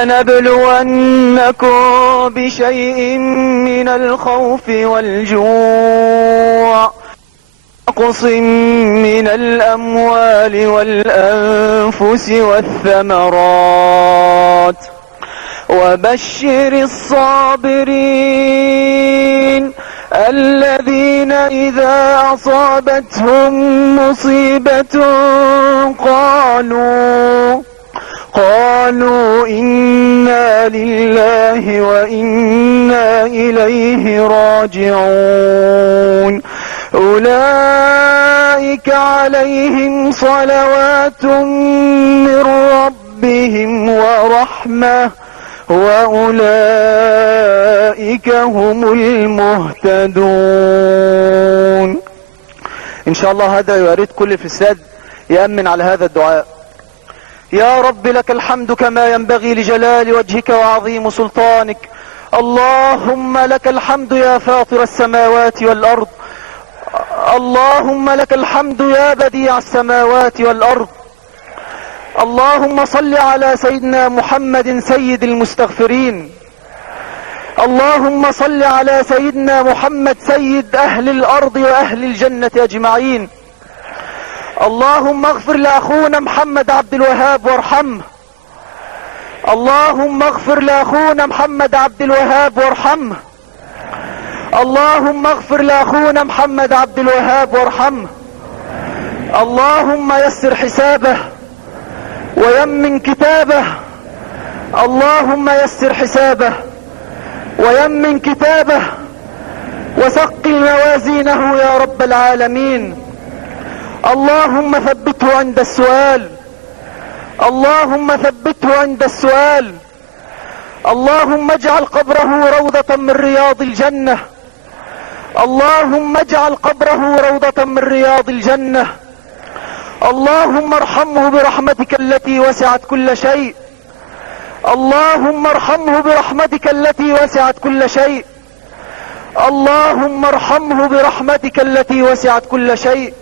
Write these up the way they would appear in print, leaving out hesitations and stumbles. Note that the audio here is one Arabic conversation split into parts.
ولنبلونكم بشيء من الخوف والجوع نقص من الأموال والأنفس والثمرات وبشر الصابرين الذين إذا أصابتهم مصيبة قالوا إنا لله وإنا إليه راجعون أولئك عليهم صلوات من ربهم ورحمة وأولئك هم المهتدون. إن شاء الله هذا يريد كل فساد يأمن على هذا الدعاء. يا رب لك الحمد كما ينبغي لجلال وجهك وعظيم سلطانك. اللهم لك الحمد يا فاطر السماوات والأرض. اللهم لك الحمد يا بديع السماوات والأرض. اللهم صل على سيدنا محمد سيد المستغفرين. اللهم صل على سيدنا محمد سيد أهل الأرض وأهل الجنة أجمعين. اللهم اغفر لأخونا محمد عبد الوهاب وارحمه. اللهم اغفر لأخونا محمد عبد الوهاب وارحمه. اللهم اغفر لأخونا محمد عبد الوهاب وارحمه. اللهم يسر حسابه ويمن كتابه. اللهم يسر حسابه ويمن كتابه وثقل موازينه يا رب العالمين. اللهم ثبته عند السؤال. اللهم ثبته عند السؤال. اللهم اجعل قبره روضة من رياض الجنة. اللهم اجعل قبره روضة من رياض الجنة. اللهم ارحمه برحمتك التي وسعت كل شيء. اللهم ارحمه برحمتك التي وسعت كل شيء. اللهم ارحمه برحمتك التي وسعت كل شيء.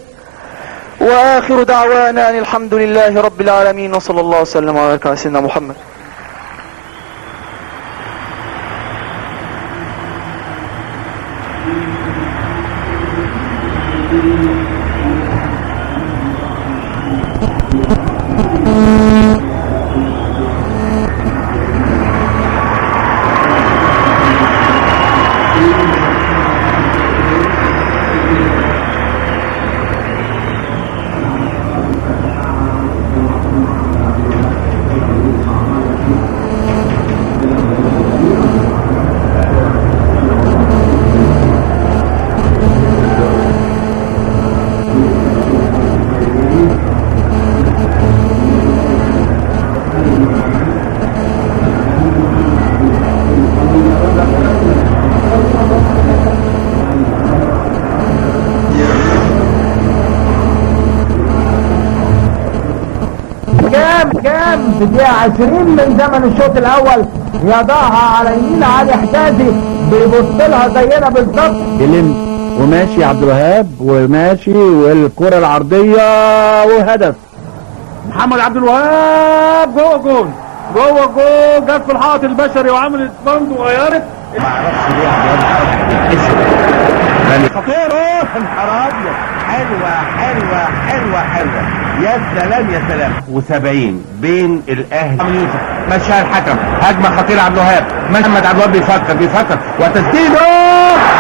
واخر دعوانا ان الحمد لله رب العالمين وصلى الله وسلم وبارك على سيدنا محمد. في دقيقة 20 من زمن الشوط الاول يضعها على يمين علي حجازي بيبص لها زينا بالظبط. يلم وماشي عبد الوهاب وماشي والكرة العرضية وهدف. محمد عبد الوهاب جوه جول جوه جول، جت في الحائط البشري وعملت بند وغيرت. ما اعرفش ليه عبد الوهاب خطيره في نهار ابيض. حلوه حلوه حلوه حلوه، يا سلام يا سلام. و70 بين الاهلي يوسف مشى الحكم، هجمه خطيره عبد الوهاب. محمد عبد الوهاب بيفكر وتسديده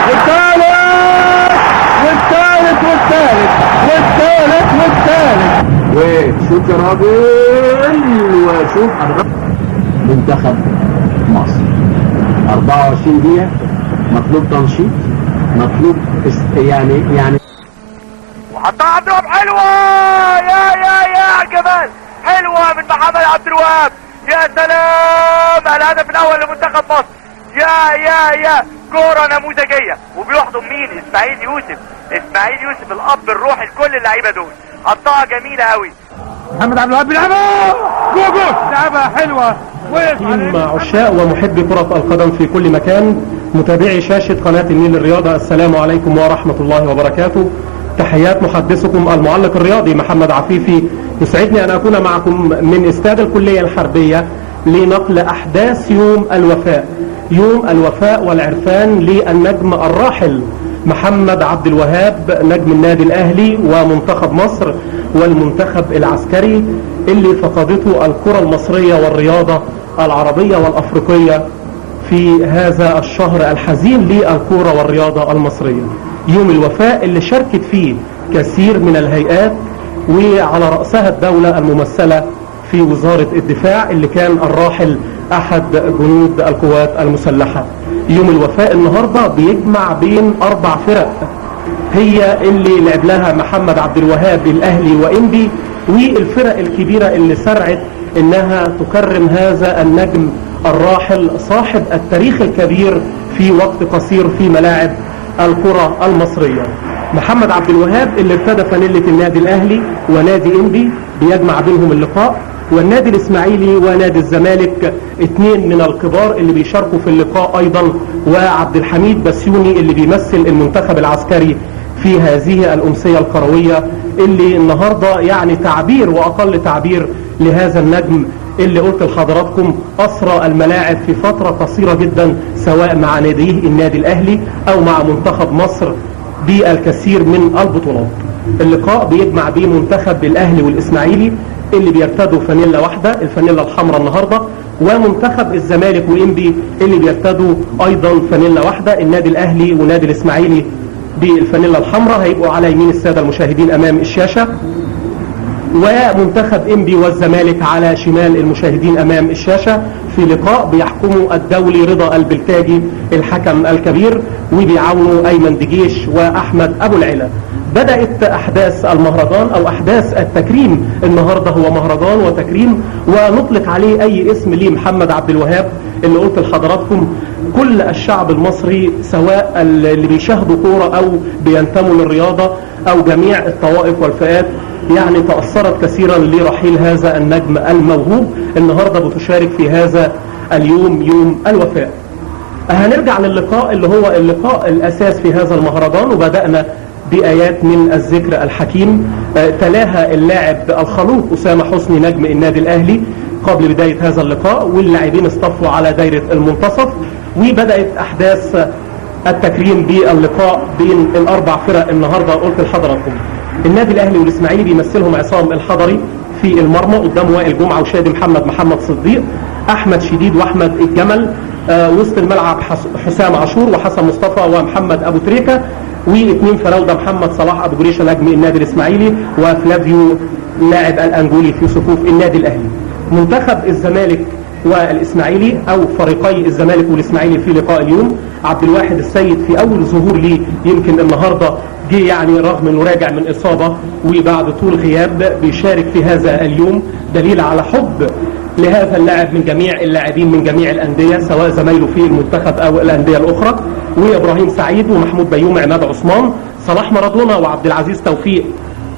والثالث والثالث والثالث والثالث والثالث. وشوف يا راجل وشوف منتخب مصر 24 دقيقة، مطلوب تنشيط، مطلوب يعني وحطها عبد الوهاب. حلوه يا جمال، حلوه من محمد عبد الوهاب. يا سلام، الهدف الاول لمنتخب مصر. يا كوره نموذجيه، وبيحضن مين؟ اسماعيل يوسف الاب الروحي لكل اللعيبه دول. حطها جميله قوي. محمد عبد الوهاب بيلعبها جول لعبها حلوه. مع عشاق ومحبي كرة القدم في كل مكان، متابعي شاشة قناة النيل الرياضة، السلام عليكم ورحمة الله وبركاته. تحيات محدثكم المعلق الرياضي محمد عفيفي. يسعدني أن أكون معكم من استاد الكلية الحربية لنقل أحداث يوم الوفاء، يوم الوفاء والعرفان للنجم الراحل محمد عبد الوهاب، نجم النادي الأهلي ومنتخب مصر والمنتخب العسكري، اللي فقدته الكرة المصرية والرياضة العربية والأفريقية في هذا الشهر الحزين للكرة والرياضة المصرية. يوم الوفاء اللي شاركت فيه كثير من الهيئات، وعلى رأسها الدولة الممثلة في وزارة الدفاع اللي كان الراحل أحد جنود القوات المسلحة. يوم الوفاء النهاردة بيجمع بين 4 فرق، هي اللي لعب لها محمد عبد الوهاب الأهلي وإنبي، والفرق الكبيرة اللي سرعت إنها تكرم هذا النجم الراحل صاحب التاريخ الكبير في وقت قصير في ملاعب الكرة المصرية. محمد عبد الوهاب اللي ارتدى فانيلة النادي الأهلي ونادي إنبي بيجمع بينهم اللقاء، والنادي الإسماعيلي ونادي الزمالك 2 من الكبار اللي بيشاركوا في اللقاء أيضا، وعبد الحميد بسيوني اللي بيمثل المنتخب العسكري في هذه الأمسية الكروية، اللي النهاردة يعني تعبير وأقل تعبير لهذا النجم اللي قلت لحضراتكم أسرى الملاعب في فترة قصيرة جدا، سواء مع ناديه النادي الأهلي أو مع منتخب مصر بالكثير من البطولات. اللقاء بيجمع بين منتخب الأهلي والإسماعيلي اللي بيرتدوا فانيلا واحدة، الفانيلا الحمراء النهاردة، ومنتخب الزمالك وإنبي اللي بيرتدوا أيضا فانيلا واحدة. النادي الأهلي ونادي الإسماعيلي بالفانيلا الحمراء هيبقوا على يمين السادة المشاهدين أمام الشاشة، ومنتخب إنبي والزمالك على شمال المشاهدين أمام الشاشة، في لقاء بيحكمه الدولي رضا البلتاجي الحكم الكبير، وبيعاونوا أيمن دجيش وأحمد أبو العلا. بدأت أحداث المهرجان أو أحداث التكريم النهاردة، هو مهرجان وتكريم ونطلق عليه أي اسم ليه محمد عبد الوهاب، اللي قلت لحضراتكم كل الشعب المصري سواء اللي بيشاهدوا كورة أو بينتموا للرياضة أو جميع الطوائف والفئات يعني تأثرت كثيرا لرحيل هذا النجم الموهوب. النهاردة بتشارك في هذا اليوم يوم الوفاء. هنرجع للقاء اللي هو اللقاء الأساس في هذا المهرجان، وبدأنا بآيات من الذكر الحكيم تلاها اللاعب الخلوق أسامة حسني نجم النادي الأهلي قبل بداية هذا اللقاء، واللاعبين اصطفوا على دايرة المنتصف، وبدأت أحداث التكريم باللقاء بين ال4 فرق. النهاردة قلت لحضراتكم النادي الأهلي والإسماعيلي بيمثلهم عصام الحضري في المرمى قدام وائل جمعة وشادي محمد صديق، أحمد شديد وأحمد الجمل، وسط الملعب حسام عاشور وحسن مصطفى ومحمد أبو تريكة، و2 فراودة محمد صلاح أبو جريشة نجم النادي الإسماعيلي، وفلافيو لاعب الأنجولي في صفوف النادي الأهلي. منتخب الزمالك والإسماعيلي أو فريقي الزمالك والإسماعيلي في لقاء اليوم، عبد الواحد السيد في أول ظهور ليه يمكن النهاردة جه يعني رغم انه راجع من اصابة وبعد طول غياب بيشارك في هذا اليوم، دليل على حب لهذا اللاعب من جميع اللاعبين من جميع الأندية سواء زمايله في المنتخب أو الأندية الأخرى. وإبراهيم سعيد ومحمود بيومي عماد عثمان، صلاح مارادونا وعبد العزيز توفيق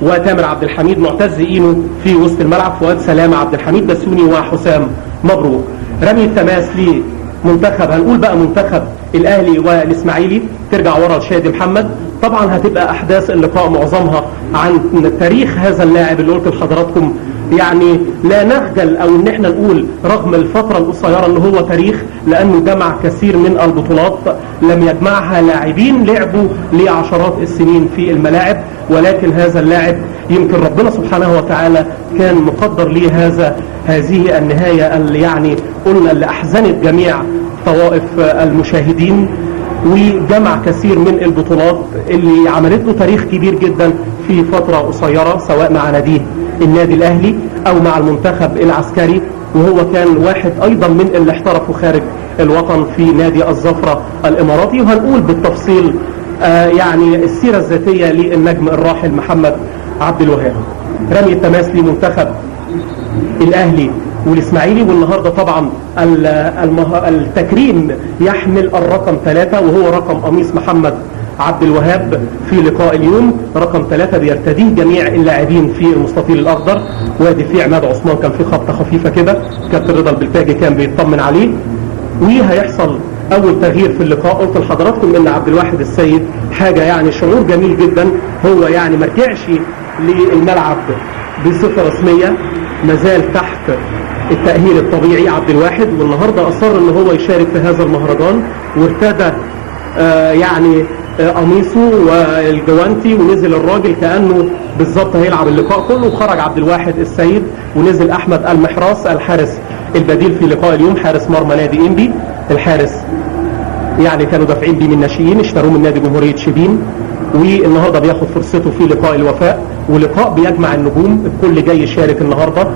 وتامر عبد الحميد، معتز إينو في وسط الملعب، فؤاد سلامة، عبد الحميد بسيوني وحسام مبروك. رمي التماس لمنتخب هنقول بقى منتخب الأهلي والإسماعيلي، ترجع ورا لشادي محمد. طبعا هتبقى أحداث اللقاء معظمها عن تاريخ هذا اللاعب اللي قلت لحضراتكم يعني لا نخجل او ان احنا نقول رغم الفترة القصيرة ان هو تاريخ، لانه جمع كثير من البطولات لم يجمعها لاعبين لعبوا لعشرات السنين في الملاعب، ولكن هذا اللاعب يمكن ربنا سبحانه وتعالى كان مقدر ليه هذه النهاية اللي يعني قلنا اللي احزنت جميع طوائف المشاهدين، وجمع كثير من البطولات اللي عملت له تاريخ كبير جدا في فترة قصيرة سواء مع ناديه النادي الأهلي أو مع المنتخب العسكري، وهو كان واحد أيضا من اللي احترفوا خارج الوطن في نادي الزفرة الإماراتي. وهنقول بالتفصيل يعني السيرة الذاتية للنجم الراحل محمد عبد الوهاب. رمي التماس لمنتخب الأهلي والإسماعيلي، والنهاردة طبعا التكريم يحمل الرقم 3 وهو رقم قميص محمد عبد الوهاب في لقاء اليوم. رقم 3 بيرتديه جميع اللاعبين في المستطيل الأخضر، وادي فيه عماد عثمان كان في خبطة خفيفة كده، كابتن رضا البلتاجي كان بيطمن عليه. وهيحصل أول تغيير في اللقاء، قلت لحضراتكم إن عبد الواحد السيد حاجة يعني شعور جميل جدا، هو يعني ما رجعش للملعب بصفة رسمية مازال تحت التأهيل الطبيعي عبد الواحد، والنهاردة أصر ان هو يشارك في هذا المهرجان، وارتدى يعني قميصه والجوانتي، ونزل الراجل كأنه بالظبط هيلعب اللقاء كله. وخرج عبد الواحد السيد، ونزل احمد المحراس الحارس البديل في لقاء اليوم، حارس مرمى نادي انبي. الحارس يعني كانوا دافعين بيه من الناشئين، اشتروه من نادي جمهورية شبين، والنهارده بياخد فرصته في لقاء الوفاء، ولقاء بيجمع النجوم. الكل جاي يشارك النهارده.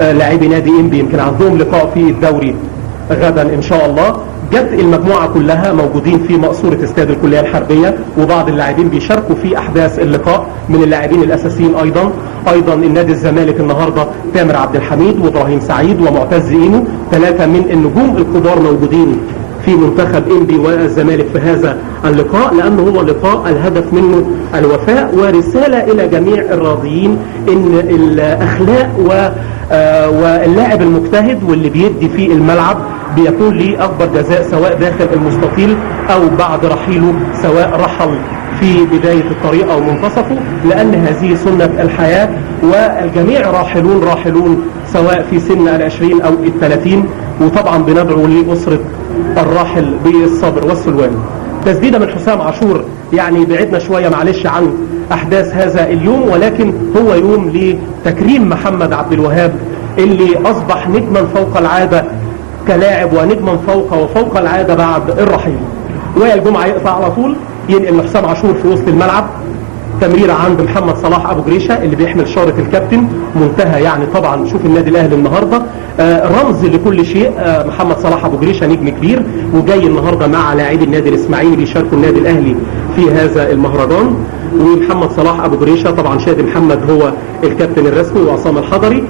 لاعبي نادي انبي يمكن عندهم لقاء في الدوري غدا ان شاء الله. جت المجموعة كلها موجودين في مقصورة استاد الكلية الحربية، وبعض اللاعبين بيشاركوا في احداث اللقاء من اللاعبين الاساسيين. ايضا النادي الزمالك النهاردة تامر عبد الحميد وابراهيم سعيد ومعتز اينو، 3 من النجوم الكبار موجودين في منتخب انبي والزمالك في هذا اللقاء، لانه هو لقاء الهدف منه الوفاء ورسالة الى جميع الراضيين ان الاخلاق واللاعب المجتهد واللي بيدي في الملعب بيكون ليه اكبر جزاء، سواء داخل المستطيل او بعد رحيله، سواء رحل في بداية الطريق او منتصفه، لان هذه سنة الحياة، والجميع راحلون سواء في سن 20 او 30. وطبعا بندعو لأسرة الراحل بالصبر والسلوان. تسديدة من حسام عاشور، يعني بعدنا شوية معلش عن احداث هذا اليوم، ولكن هو يوم لتكريم محمد عبد الوهاب اللي اصبح نجما فوق العادة كلاعب، ونجما فوق العادة بعد الرحيل. وائل جمعة يقطع على طول، ينقل لحسام عاشور في وسط الملعب، تمريرة عند محمد صلاح ابو جريشة اللي بيحمل شارة الكابتن، منتهى يعني طبعا شوف النادي الاهلي النهاردة رمز لكل شيء. محمد صلاح ابو جريشة نجم كبير، وجاي النهاردة مع لاعبي النادي الاسماعيلي بيشاركوا النادي الاهلي في هذا المهرجان. ومحمد صلاح ابو جريشة طبعا شادي محمد هو الكابتن الرسمي، وعصام الحضري،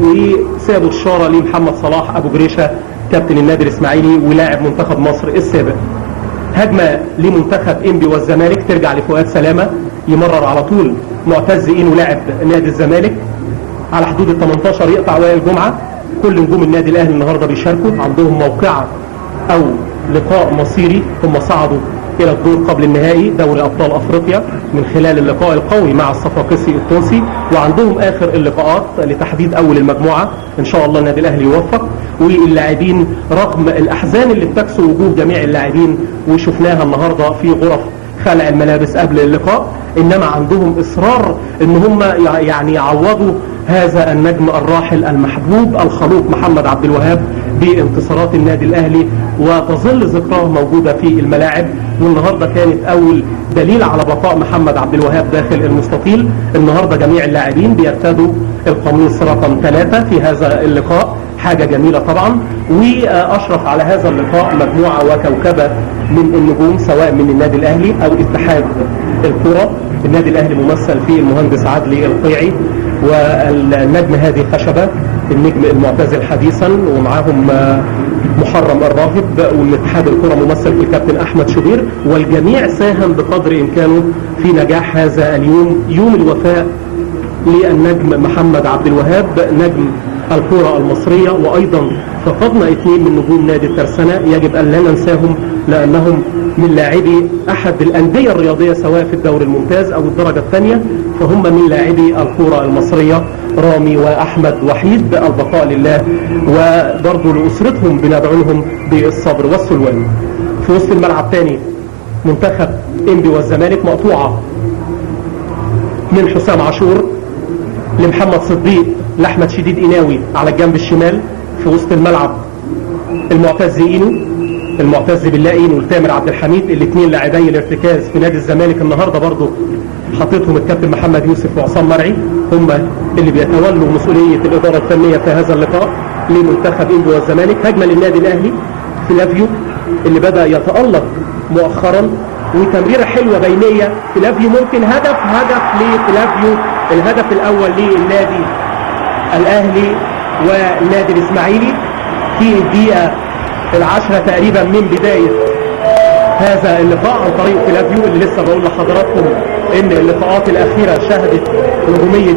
وسابوا الشارة لمحمد صلاح ابو جريشة كابتن النادي الاسماعيلي ولاعب منتخب مصر السابق. هجمة لمنتخب انبي والزمالك ترجع لفؤاد سلامة، يمرر على طول معتز اينو لاعب نادي الزمالك على حدود ال 18، يقطع وائل جمعة. كل نجوم النادي الاهلي النهارده بيشاركوا، عندهم موقعة او لقاء مصيري، هم صعدوا الى الدور قبل النهائي دوري ابطال افريقيا من خلال اللقاء القوي مع الصفاقسي التونسي، وعندهم اخر اللقاءات لتحديد اول المجموعة. ان شاء الله النادي الاهلي يوفق، واللاعبين رغم الاحزان اللي بتكسو وجوه جميع اللاعبين وشفناها النهارده في غرف خلع الملابس قبل اللقاء، انما عندهم اصرار ان هم يعني يعوضوا هذا النجم الراحل المحبوب الخلوق محمد عبد الوهاب بانتصارات النادي الاهلي، وتظل ذكراه موجودة في الملاعب. والنهاردة كانت اول دليل على بقاء محمد عبد الوهاب داخل المستطيل. النهاردة جميع اللاعبين بيرتدوا القميص رقم 3 في هذا اللقاء، حاجة جميلة طبعا. واشرف على هذا اللقاء مجموعة وكوكبة من النجوم سواء من النادي الاهلي او اتحاد الكرة. النادي الاهلي ممثل في المهندس عدلي القيعي، والنجم هادي خشبة النجم المعتزل حديثا، ومعاهم محرم الراهب، والاتحاد الكرة ممثل في الكابتن احمد شبير. والجميع ساهم بقدر امكانه في نجاح هذا اليوم، يوم الوفاء للنجم محمد عبد الوهاب نجم الكرة المصرية. وايضا فقدنا 2 من نجوم نادي الترسانة يجب ان لا ننساهم، لانهم من لاعبي احد الاندية الرياضية سواء في الدوري الممتاز او الدرجة الثانية، فهم من لاعبي الكرة المصرية رامي واحمد وحيد، البقاء لله، وبرضه لاسرتهم بندعوهم بالصبر والسلوان. في وسط الملعب تاني منتخب انبي والزمالك، مقطوعة من حسام عاشور لمحمد صديق لاحمد شديد إناوي على الجنب الشمال. في وسط الملعب المعتز اينو، المعتز بالله اينو لتامر عبد الحميد، الاثنين لاعبي الارتكاز في نادي الزمالك النهارده برضو حطيتهم الكابتن محمد يوسف وعصام مرعي، هم اللي بيتولوا مسؤوليه الاداره الفنيه في هذا اللقاء لمنتخب انبي والزمالك. هجمه للنادي الاهلي، فلافيو اللي بدا يتالق مؤخرا، وتمريره حلوه بينيه. فلافيو ممكن هدف لفلافيو، الهدف الاول للنادي الاهلي والنادي الاسماعيلي في الدقيقه 10 تقريبا من بدايه هذا اللقاء عن طريق فلافيو، اللي لسه بقول لحضراتكم ان اللقاءات الاخيره شهدت نجوميه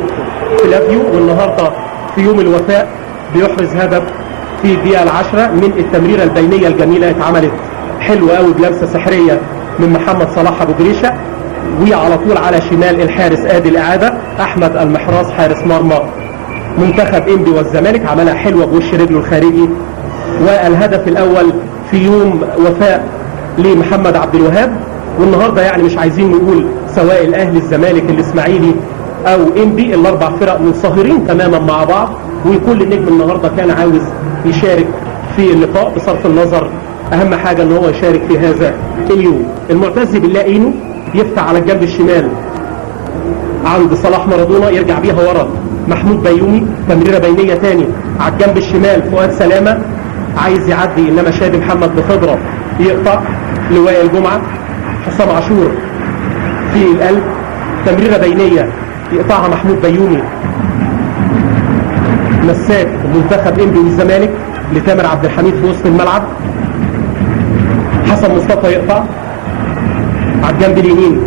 فلافيو، والنهارده في يوم الوفاء بيحرز هدف في الدقيقه 10 من التمريره البينيه الجميله، اتعملت حلوه قوي بلمسه سحريه من محمد صلاح ابو جريشه. وعلى طول على شمال الحارس ادي الاعاده احمد المحراس حارس مرمى منتخب انبي والزمالك، عملها حلوة بوش رجله الخارجي. والهدف الاول في يوم وفاء لمحمد عبد الوهاب. والنهاردة يعني مش عايزين نقول سواء الاهلي الزمالك الاسماعيلي او انبي، الاربع فرق منصهرين تماما مع بعض، وكل نجم النهاردة كان عاوز يشارك في اللقاء بصرف النظر اهم حاجة ان هو يشارك في هذا اليوم. المعتز بالله اينو يفتح على الجنب الشمال عند صلاح مارادونا، يرجع بيها ورا محمود بيومي، تمريرة بينية تاني على الجنب الشمال فؤاد سلامة عايز يعدي، انما شادي محمد بخضرة يقطع لواء الجمعة. حسام عاشور في القلب، تمريرة بينية يقطعها محمود بيومي، مساك منتخب انبي والزمالك لتامر عبد الحميد في وسط الملعب. حسن مصطفى يقطع على الجنب اليمين،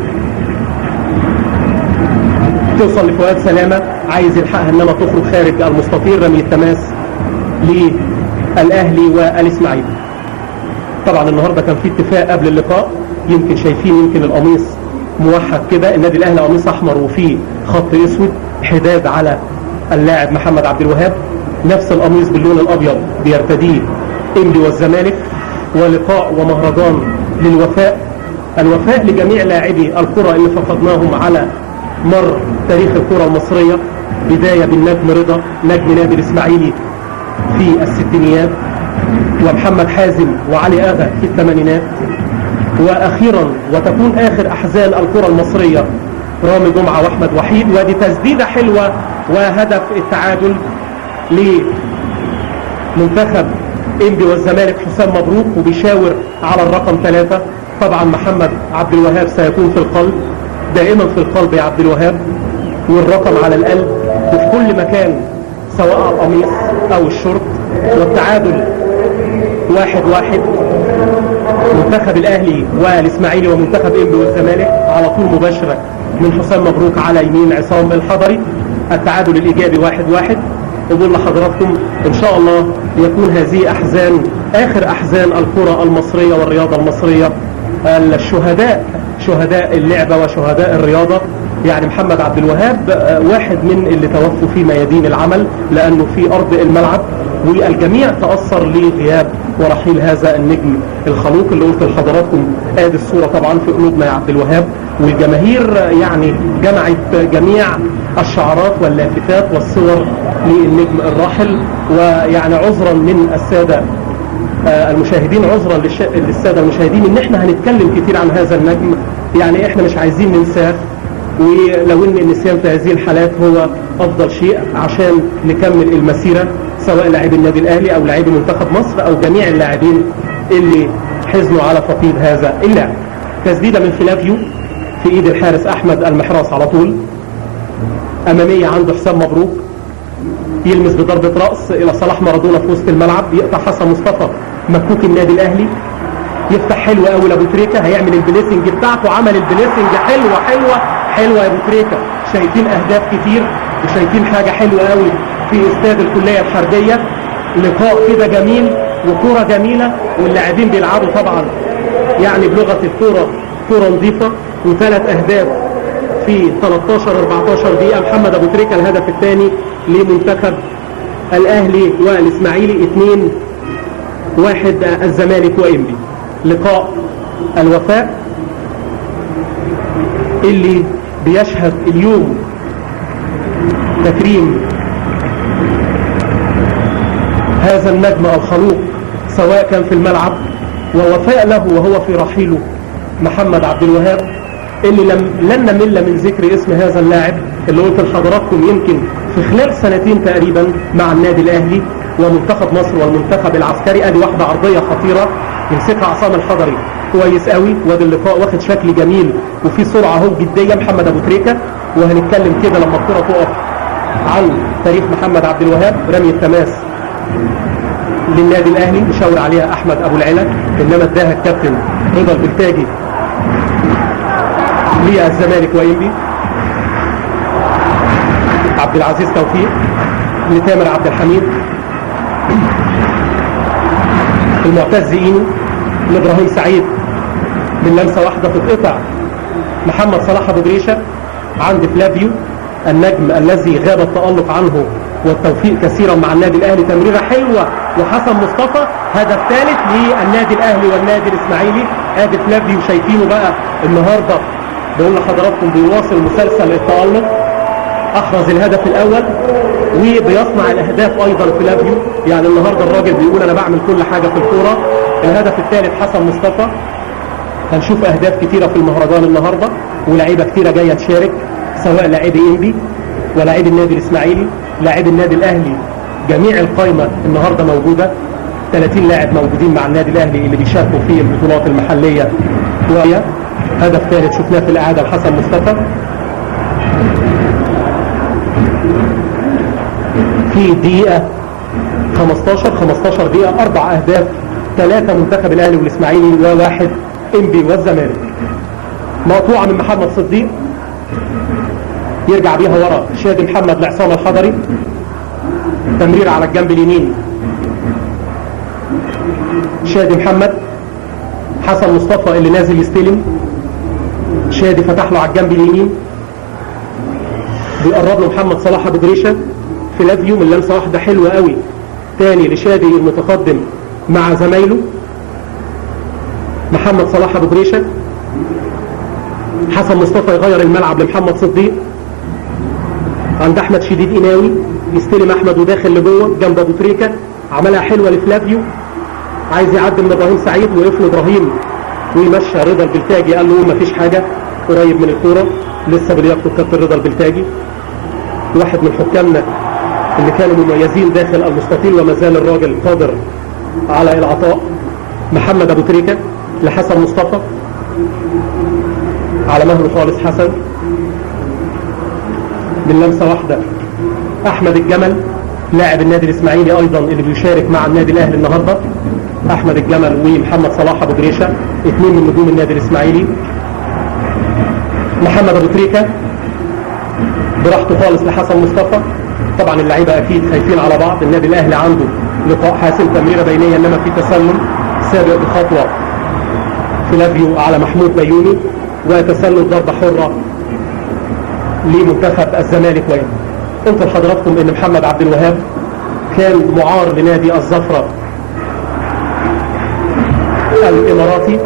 توصل لفؤاد سلامة عايز يلحقها انما تخرج خارج المستطيل. رمي التماس للاهلي والاسماعيلي. طبعا النهارده كان في اتفاق قبل اللقاء، يمكن شايفين يمكن القميص موحد كده، النادي الاهلي قميص احمر وفيه خط اسود حداد على اللاعب محمد عبد الوهاب، نفس القميص باللون الابيض بيرتديه انبي والزمالك. ولقاء ومهرجان للوفاء، الوفاء لجميع لاعبي الكرة اللي فقدناهم على مر تاريخ الكرة المصرية، بداية بالنجم رضا نجم نادي الاسماعيلي في الستينيات، ومحمد حازم وعلي اغا في الثمانينات، واخيرا وتكون اخر احزان الكرة المصرية رامي جمعة واحمد وحيد. ودي تسديدة حلوة وهدف التعادل لمنتخب انبي والزمالك حسام مبروك، وبيشاور على الرقم 3. طبعا محمد عبد الوهاب سيكون في القلب، دائما في القلب يا عبد الوهاب، والرقم على القلب وفي كل مكان سواء القميص او الشورت. والتعادل 1-1 منتخب الاهلي والاسماعيلي ومنتخب انبي والزمالك، على طول مباشرة من حسام مبروك على يمين عصام الحضري. التعادل الايجابي 1-1. وبقول لحضراتكم ان شاء الله يكون هذه احزان اخر احزان الكرة المصرية والرياضة المصرية. الشهداء شهداء اللعبة وشهداء الرياضة، يعني محمد عبد الوهاب واحد من اللي توفوا في ميادين العمل لانه في ارض الملعب، والجميع تأثر لغياب ورحيل هذا النجم الخلوق اللي قلت لحضراتكم. ادي الصورة طبعا في قلوبنا يا عبد الوهاب، والجماهير يعني جمعت جميع الشعارات واللافتات والصور للنجم الراحل. ويعني عذرا من السادة المشاهدين، عذرا للسادة المشاهدين ان احنا هنتكلم كتير عن هذا النجم، يعني احنا مش عايزين ننساه، ولو ان النسيان في هذه الحالات هو افضل شيء عشان نكمل المسيرة، سواء لاعبي النادي الاهلي او لاعبي منتخب مصر او جميع اللاعبين اللي حزنوا على فقيد هذا اللاعب. تسديدة من فلافيو في ايد الحارس احمد المحراس على طول، امامية عند حسام مبروك، يلمس بضربة رأس الى صلاح مارادونا في وسط الملعب، يقطع حسن مصطفى مكوك النادي الاهلي، يفتح حلو قوي لابو تريكة، هيعمل البليسنج بتاعته، عمل البليسنج حلوة حلوة حلوة يا ابو تريكة. شايفين اهداف كتير وشايفين حاجة حلوة قوي في استاد الكلية الحربية. لقاء كده جميل وكرة جميلة، واللاعبين بيلعبوا طبعا يعني بلغة الكرة كرة نظيفة، وثلاث اهداف في 13-14 دقيقة. محمد ابو تريكة الهدف الثاني لمنتخب الاهلي والاسماعيلي، 2-1 الزمالك وانبي. لقاء الوفاء اللي بيشهد اليوم تكريم هذا النجم الخلوق سواء كان في الملعب، ووفاء له وهو في رحيله محمد عبد الوهاب، اللي لن نمل من ذكر اسم هذا اللاعب اللي قلت لحضراتكم يمكن في خلال سنتين تقريبا مع النادي الاهلي ومنتخب مصر والمنتخب العسكري. ادي واحدة عرضية خطيرة يمسكها عصام الحضري كويس قوي، وادي اللقاء واخد شكل جميل وفي سرعة اهو جدية محمد ابو تريكة. وهنتكلم كده لما الكرة تقف عن تاريخ محمد عبد الوهاب. رمي التماس للنادي الاهلي مشاور عليها احمد ابو العلا، انما اداها الكابتن رضا البلتاجي للزمالك وانبي. عبد العزيز توفيق لتامر عبد الحميد، المعتز اينو لابراهيم سعيد، من لمسه واحده تتقطع محمد صلاح ابو جريشه عند فلافيو، النجم الذي غاب التألق عنه والتوفيق كثيرا مع النادي الاهلي. تمريرة حلوة وحسن مصطفى، هدف ثالث للنادي الاهلي والنادي الاسماعيلي. ادي فلافيو شايفينه بقى النهارده، بقول لحضراتكم بيواصل مسلسل التألق، احرز الهدف الاول وبيصنع الاهداف ايضا فلافيو. يعني النهارده الراجل بيقول انا بعمل كل حاجه في الكوره. الهدف الثالث حسن مصطفى. هنشوف اهداف كتيره في المهرجان النهارده ولاعيبه كتيره جايه تشارك، سواء لاعبي انبي ولاعبي النادي الاسماعيلي، لاعبي النادي الاهلي. جميع القائمه النهارده موجوده، 30 لاعب موجودين مع النادي الاهلي اللي بيشاركوا في البطولات المحليه. وهي هدف ثالث شفناه في الاعاده لحسن مصطفى. في دقيقة 15 دقيقة 4 أهداف، 3 منتخب الأهلي والإسماعيلي و1 إنبي والزمالك. مقطوعة من محمد صديق، يرجع بيها ورا شادي محمد لعصام الحضري. تمرير على الجنب اليمين شادي محمد، حسن مصطفى اللي نازل يستلم، شادي فتح له على الجنب اليمين، بيقرب له محمد صلاح ابو جريشه. فلافيو من لمسه واحده حلوه قوي تاني لشادي المتقدم مع زمايله. محمد صلاح ابو جريشه، حسن مصطفى يغير الملعب لمحمد صديق عند احمد شديد قناوي، يستلم احمد وداخل لجوه جنب ابو تريكه. عملها حلوه لفلافيو، عايز يعدي من ابراهيم سعيد ويقفل ابراهيم ويمشى رضا البلتاجي، قال له مفيش حاجه، قريب من الكوره لسه بلياقته الكابتن رضا البلتاجي، واحد من حكامنا اللي كانوا مميزين داخل المستطيل وما زال الراجل قادر على العطاء. محمد ابو تريكه لحسن مصطفى على مهله خالص، حسن من لمسه واحده. احمد الجمل لاعب النادي الاسماعيلي ايضا اللي بيشارك مع النادي الاهلي النهارده، احمد الجمل ومحمد صلاح ابو جريشه، 2 من نجوم النادي الاسماعيلي. محمد ابو تريكه براحته خالص لحسن مصطفى. طبعا اللعيبه اكيد خايفين على بعض، النادي الاهلي عنده لقاء حاسم، تمريره بينيه انما في تسلل سابق بخطوه فلافيو على محمود بيوني، وتسلل ضربه حره لمنتخب الزمالك. وين قلت لحضراتكم ان محمد عبد الوهاب كان معار لنادي الزفره الاماراتي،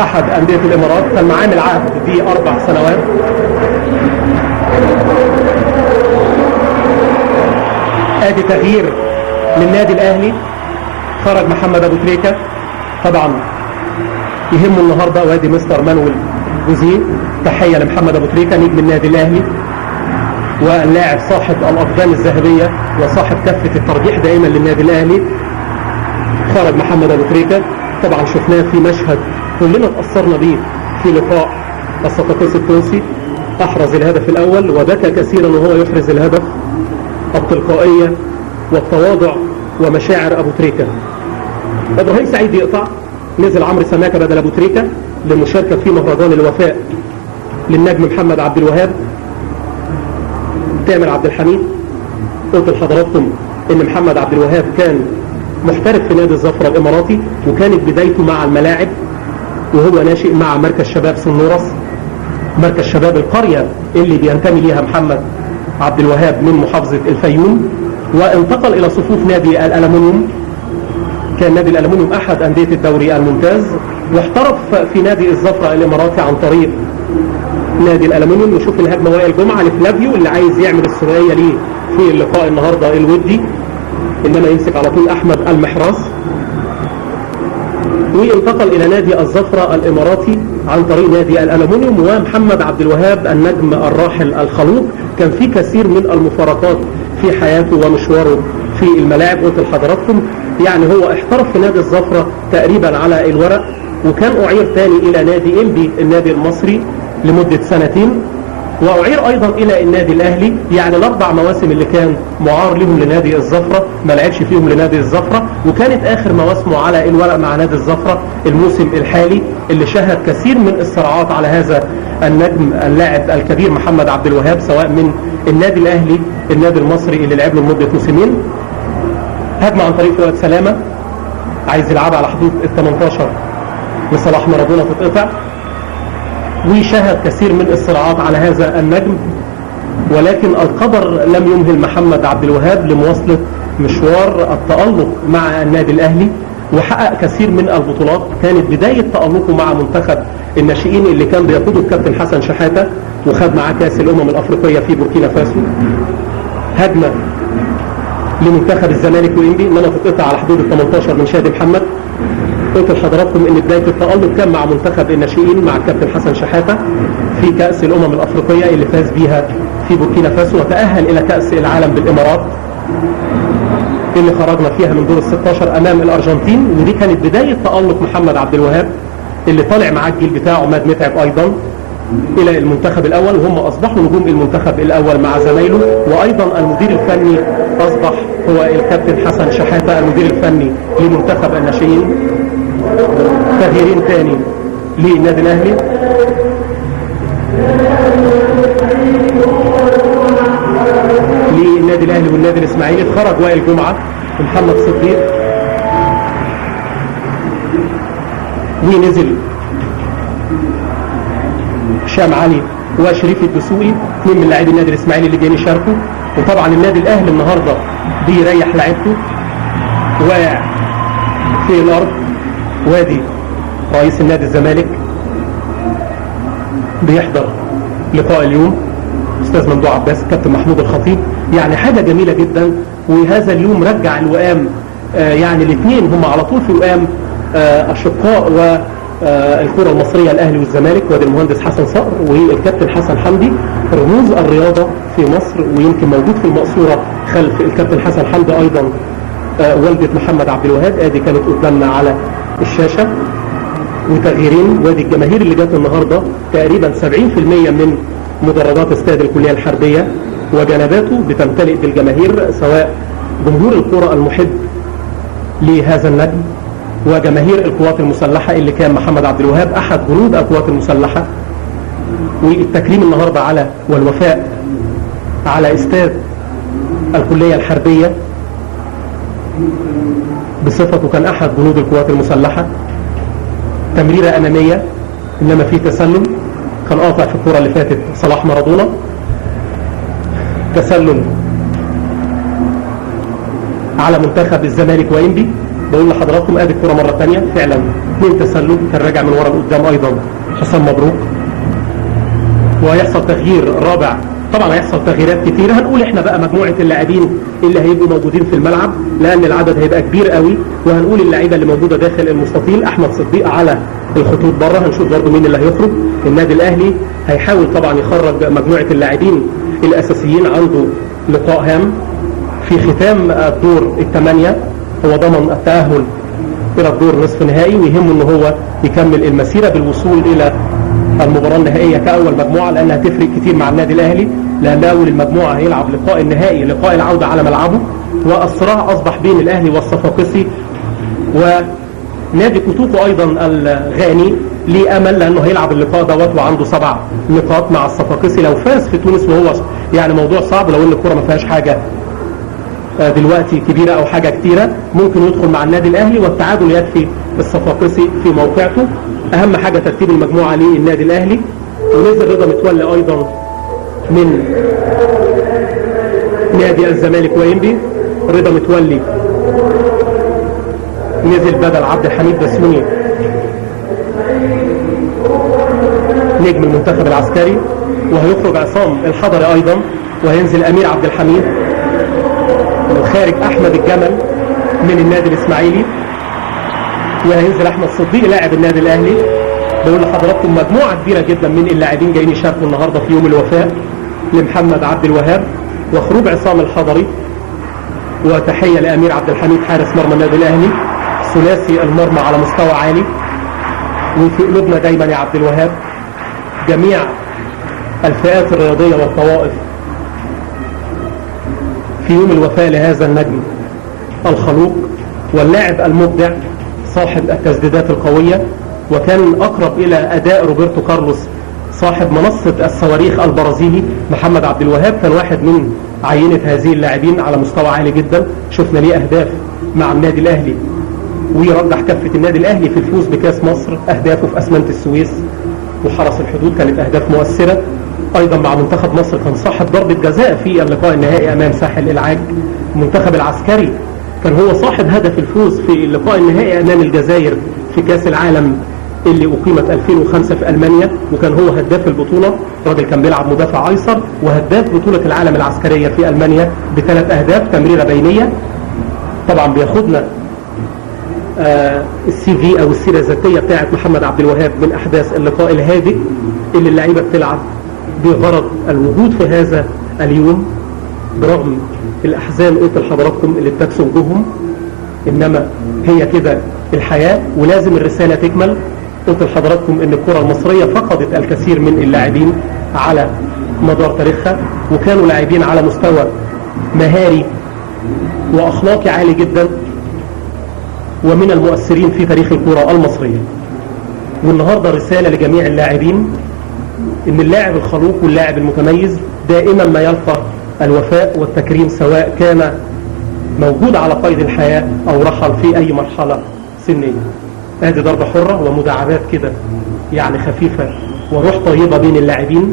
احد انديه الامارات، كان معاه العقد في 4 سنوات. ادي تغيير للنادي الاهلي، خرج محمد ابو تريكه طبعا يهمه النهارده، وادي مستر مانويل جوزيه. تحيه لمحمد ابو تريكه نجم النادي الاهلي واللاعب صاحب الاقدام الذهبيه وصاحب كفه الترجيح دائما للنادي الاهلي. خرج محمد ابو تريكه، طبعا شفناه في مشهد كلنا تاثرنا به في لقاء الصفاقسي التونسي، احرز الهدف الاول وبكى كثيرا وهو يحرز الهدف. التلقائيه والتواضع ومشاعر ابو تريكه. ابراهيم سعيد يقطع، نزل عمرو سماكه بدل ابو تريكه للمشاركه في مهرجان الوفاء للنجم محمد عبد الوهاب. تامر عبد الحميد، قلت لحضراتكم ان محمد عبد الوهاب كان محترف في نادي الزفره الاماراتي، وكانت بدايته مع الملاعب وهو ناشئ مع مركز شباب سنورس، مركز شباب القريه اللي بينتمي ليها محمد عبد الوهاب من محافظه الفيوم، وانتقل الى صفوف نادي الالمونيوم. كان نادي الالمونيوم احد انديه الدوري الممتاز، واحترف في نادي الزفره الاماراتي عن طريق نادي الالمونيوم. نشوف الهجمه وائل جمعه لفلافيو اللي عايز يعمل الثنائيه ليه في اللقاء النهارده الودي، انما يمسك على طول احمد المحراس، وانتقل الى نادي الزفره الاماراتي عن طريق نادي الالمونيوم. ومحمد عبد الوهاب النجم الراحل الخلوق كان في كثير من المفارقات في حياته ومشواره في الملاعب. قلت لحضراتكم يعني هو احترف في نادي الزفره تقريبا على الورق، وكان اعير تاني الى نادي انبي النادي المصري لمده 2 سنين، واعير ايضا الى النادي الاهلي. يعني ال4 مواسم اللي كان معار لهم لنادي الزفره ما لعبش فيهم لنادي الزفره، وكانت اخر مواسمه على الورق مع نادي الزفره الموسم الحالي اللي شهد كثير من الصراعات على هذا النجم اللاعب الكبير محمد عبد الوهاب، سواء من النادي الاهلي النادي المصري اللي لعب له لمده موسمين. هجمه عن طريق فؤاد سلامه، عايز يلعبها على حدود ال18 لصلاح مارادونا، تتقطع، وشهد كثير من الصراعات على هذا النجم. ولكن القدر لم يمهل محمد عبد الوهاب لمواصلة مشوار التألق مع النادي الأهلي، وحقق كثير من البطولات. كانت بداية تألقه مع منتخب الناشئين اللي كان بيقوده الكابتن حسن شحاتة، وخد معاه كاس الأمم الأفريقية في بوركينا فاسو. هجمة لمنتخب الزمالك وإنبي، إنما تتقطع على حدود ال 18 من شادي محمد. قلت لحضراتكم ان بداية التألق كان مع منتخب الناشئين مع الكابتن حسن شحاتة في كأس الأمم الأفريقية اللي فاز بيها في بوركينا فاسو، وتأهل إلى كأس العالم بالإمارات اللي خرجنا فيها من دور ال 16 أمام الأرجنتين. ودي كانت بداية تألق محمد عبد الوهاب اللي طالع معاه الجيل بتاعه عماد متعب أيضا إلى المنتخب الأول، وهم أصبحوا نجوم المنتخب الأول مع زمايله. وأيضا المدير الفني أصبح هو الكابتن حسن شحاتة المدير الفني لمنتخب الناشئين. تغييرين تاني للنادي الأهلي، للنادي الأهلي والنادي الإسماعيلي. خرج وائل جمعة ومحمد صديق، ونزل هشام علي وشريف الدسوقي، اثنين من لاعبي النادي الإسماعيلي اللي جايين يشاركوا. وطبعا النادي الأهلي النهارده بيريح لاعبته، واقع في الأرض. وادي رئيس النادي الزمالك بيحضر لقاء اليوم، استاذ ممدوح عباس، كابتن محمود الخطيب. يعني حاجة جميلة جدا. وهذا اليوم رجع الوئام، يعني الاثنين هم على طول في وئام اشقاء والكرة المصرية الاهلي والزمالك، وادي المهندس حسن صقر والكابتن حسن حمدي، رموز الرياضة في مصر. ويمكن موجود في المقصورة خلف الكابتن حسن حمدي ايضا والدة محمد عبد الوهاب. ادي كانت قدامنا على الشاشة. وتغييرين، وادي الجماهير اللي جات النهاردة تقريبا 70% من مدرجات استاد الكلية الحربية وجنباته بتمتلئ بالجماهير، سواء جمهور الكرة المحب لهذا النجم وجماهير القوات المسلحة اللي كان محمد عبد الوهاب احد جنود القوات المسلحة. والتكريم النهاردة على والوفاء على استاد الكلية الحربية بصفته كان احد جنود القوات المسلحة. تمريرة امامية انما في تسلل، كان قاطع في الكرة اللي فاتت صلاح مارادونا. تسلل على منتخب الزمالك وإنبي. بقول لحضراتكم ادي الكرة مرة ثانية، فعلا 2 تسلل، كان راجع من ورا لقدام ايضا حسام مبروك. وهيحصل تغيير رابع. طبعا هيحصل تغييرات كتير. هنقول احنا بقى مجموعة اللاعبين اللي هيبقوا موجودين في الملعب لان العدد هيبقى كبير قوي. وهنقول اللعيبة اللي موجودة داخل المستطيل. احمد صديق على الخطوط بره، هنشوف برضه مين اللي هيخرج. النادي الاهلي هيحاول طبعا يخرج مجموعة اللاعبين الاساسيين، عنده لقاء هام في ختام الدور الثمانية. هو ضمن التأهل الى الدور نصف نهائي، ويهمه ان هو يكمل المسيرة بالوصول الى المباراة النهائية كأول مجموعة، لأنها تفرق كتير مع النادي الأهلي، لأن أول المجموعة هيلعب لقاء النهائي، لقاء العودة على ملعبه. والصراع أصبح بين الأهلي والصفاقسي، ونادي كوتوكو أيضا الغاني ليه أمل لأنه هيلعب اللقاء دوت وعنده 7 نقاط مع الصفاقسي لو فاز في تونس، وهو يعني موضوع صعب. لو إن الكرة ما فيهاش حاجة دلوقتي كبيرة أو حاجة كتيرة، ممكن يدخل مع النادي الأهلي والتعادل يكفي الصفاقسي في موقعته. اهم حاجة ترتيب المجموعة للنادي الاهلي. ونزل رضا متولي ايضا من نادي الزمالك وإنبي. رضا متولي نزل بدل عبد الحميد بسيوني نجم المنتخب العسكري. وهيخرج عصام الحضري ايضا، وهينزل امير عبد الحميد. وخارج احمد الجمل من النادي الاسماعيلي، وهينزل احمد صديق لاعب النادي الاهلي. بقول لحضراتكم مجموعه كبيره جدا من اللاعبين جايين يشاركوا النهارده في يوم الوفاء لمحمد عبد الوهاب. وخروج عصام الحضري، وتحيه لامير عبد الحميد حارس مرمى النادي الاهلي، ثلاثي المرمى على مستوى عالي. وفي قلوبنا دايما يا عبد الوهاب جميع الفئات الرياضيه والطوائف في يوم الوفاء لهذا النجم الخلوق واللاعب المبدع صاحب التسديدات القوية، وكان أقرب إلى أداء روبرتو كارلوس صاحب منصة الصواريخ البرازيلي. محمد عبد الوهاب كان واحد من عينة هذه اللاعبين على مستوى عالي جدا. شفنا ليه أهداف مع النادي الأهلي، ويرجح كفة النادي الأهلي في الفوز بكاس مصر. أهدافه في أسمنت السويس وحرس الحدود كانت أهداف مؤثرة. ايضا مع منتخب مصر كان صاحب ضربة جزاء في اللقاء النهائي امام ساحل العاج. المنتخب العسكري كان هو صاحب هدف الفوز في اللقاء النهائي امام الجزائر في كاس العالم اللي اقيمت 2005 في المانيا، وكان هو هداف البطولة. راجل كان بيلعب مدافع ايسر وهداف بطولة العالم العسكرية في المانيا ب3 اهداف تمريرة بينية. طبعا بياخدنا السي في او السيرة الذاتية بتاعت محمد عبد الوهاب من احداث اللقاء الهادئ اللي اللعيبة بتلعب بغرض الوجود في هذا اليوم برغم الاحزان قلت لحضراتكم اللي بتكسر وجوههم، انما هي كده الحياة ولازم الرسالة تكمل. قلت لحضراتكم ان الكرة المصرية فقدت الكثير من اللاعبين على مدار تاريخها، وكانوا لاعبين على مستوى مهاري واخلاقي عالي جدا ومن المؤثرين في تاريخ الكرة المصرية. والنهاردة رسالة لجميع اللاعبين ان اللاعب الخلوق واللاعب المتميز دائما ما يلقى الوفاء والتكريم سواء كان موجود على قيد الحياة او رحل في اي مرحلة سنية. ادي ضربة حرة ومداعبات كده يعني خفيفة وروح طيبة بين اللاعبين،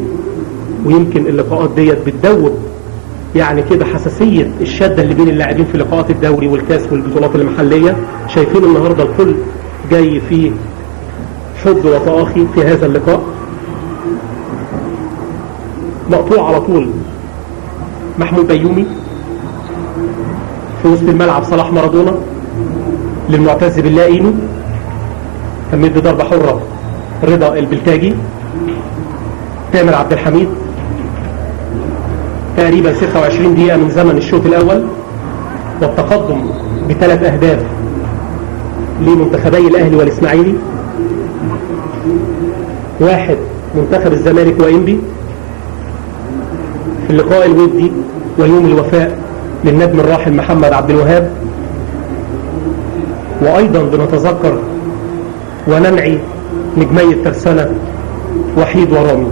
ويمكن اللقاءات ديت بتدوب يعني كده حساسية الشدة اللي بين اللاعبين في لقاءات الدوري والكاس والبطولات المحلية. شايفين النهاردة الكل جاي في حب وتآخي في هذا اللقاء. مقطوع على طول محمود بيومي في وسط الملعب، صلاح مارادونا للمعتز بالله اينو، كان مدي ضربة حرة رضا البلتاجي، تامر عبد الحميد. تقريبا 26 دقيقة من زمن الشوط الأول والتقدم ب3 أهداف لمنتخبي الأهلي والإسماعيلي. 1 منتخب الزمالك وإنبي في اللقاء الودي ويوم الوفاء للنجم الراحل محمد عبد الوهاب. وأيضا بنتذكر وننعي نجمي الترسانة وحيد ورامي.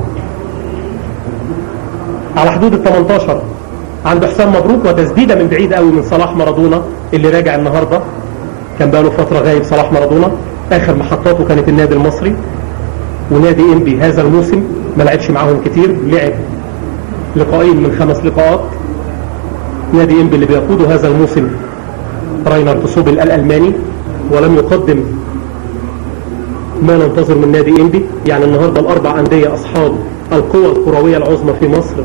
على حدود ال18 عند حسام مبروك وتسديدة من بعيد قوي من صلاح مارادونا اللي راجع النهاردة، كان بقاله فترة غايب صلاح مارادونا. آخر محطاته كانت النادي المصري ونادي إنبي هذا الموسم ما لعبش معاهم كتير، لعب لقاءين من 5 لقاءات. نادي إنبي اللي بيقوده هذا الموسم راينر تسوبل الألماني، ولم يقدم ما ننتظر من نادي إنبي. يعني النهاردة ال4 أندية أصحاب القوى الكروية العظمى في مصر.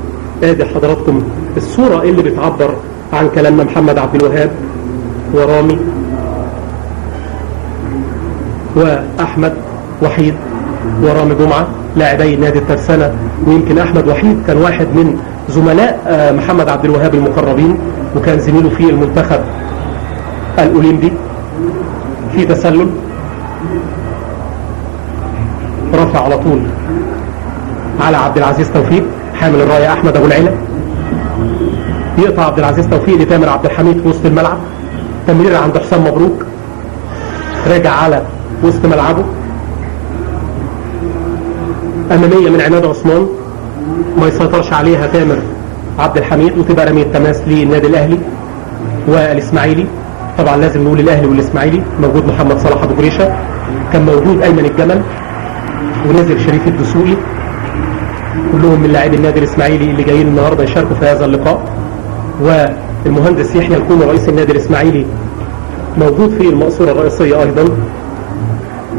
ادي حضراتكم الصورة اللي بتعبر عن كلامنا محمد عبد الوهاب ورامي وأحمد وحيد ورامي جمعة لاعبي نادي الترسانة. ويمكن أحمد وحيد كان واحد من زملاء محمد عبد الوهاب المقربين، وكان زميله في المنتخب الأولمبي في تسلل. رفع على طول على عبد العزيز توفيق حامل الراية أحمد أبو العلا، يقطع عبد العزيز توفيق لتامر عبد الحميد في وسط الملعب. تمرير عند حسام مبروك، راجع على وسط ملعبه، أمامية من عماد عثمان ما يسيطرش عليها تامر عبد الحميد، وتبقى رمية تماس للنادي الأهلي والإسماعيلي. طبعا لازم نقول الأهلي والإسماعيلي موجود محمد صلاح أبو جريشة، كان موجود أيمن الجمل، ونزل شريف الدسوقي، كلهم من لاعبي النادي الإسماعيلي اللي جايين النهارده يشاركوا في هذا اللقاء. والمهندس يحيى الكومي رئيس النادي الإسماعيلي موجود في المقصورة الرئيسية أيضا.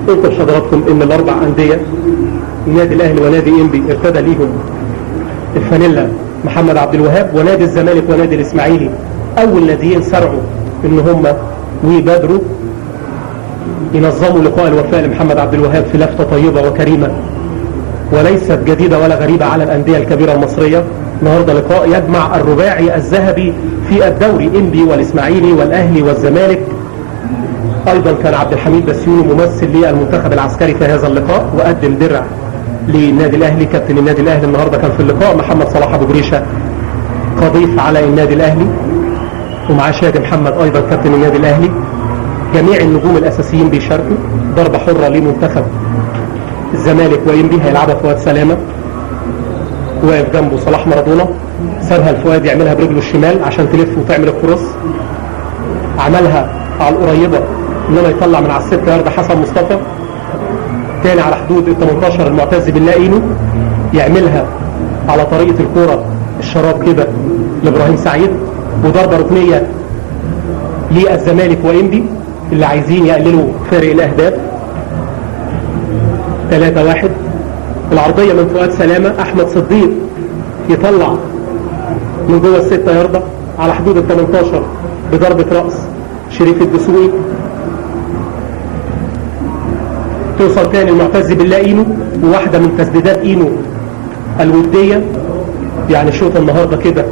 قلت لحضراتكم إن ال4 أندية النادي الأهلي ونادي إنبي ارتدى ليهم الفانيلا محمد عبد الوهاب، ونادي الزمالك ونادي الإسماعيلي أول ناديين سرعوا إن هم ويبادروا ينظموا لقاء الوفاء لمحمد عبد الوهاب في لفتة طيبة وكريمة وليست جديدة ولا غريبة على الأندية الكبيرة المصرية. النهارده لقاء يجمع الرباعي الذهبي في الدوري إنبي والإسماعيلي والأهلي والزمالك. أيضا كان عبد الحميد بسيوني ممثل للمنتخب العسكري في هذا اللقاء وقدم درع للنادي الأهلي. كابتن النادي الأهلي النهارده كان في اللقاء محمد صلاح أبو جريشة كضيف على النادي الأهلي، ومعاه شادي محمد أيضا كابتن النادي الأهلي. جميع النجوم الأساسيين بيشاركوا. ضربة حرة لمنتخب الزمالك وإنبي هيلعبها فؤاد سلامة، واقف جنبه صلاح مارادونا، سابها الفؤاد يعملها برجله الشمال عشان تلف وتعمل الكروس، عملها على القريبة انما يطلع من على ال6 يارد حسن مصطفى، تاني على حدود ال18 المعتز بالله اينو يعملها على طريقة الكورة الشراب كده لابراهيم سعيد، وضربة ركنية للزمالك وإنبي اللي عايزين يقللوا فارق الأهداف. 3-1. العرضية من فؤاد سلامة، أحمد صديق يطلع من جوه ال6 ياردة على حدود ال18 بضربة رأس شريف الدسوقي، توصل تاني المعتز بالله اينو، وواحدة من تسديدات اينو الودية. يعني شوط النهاردة كده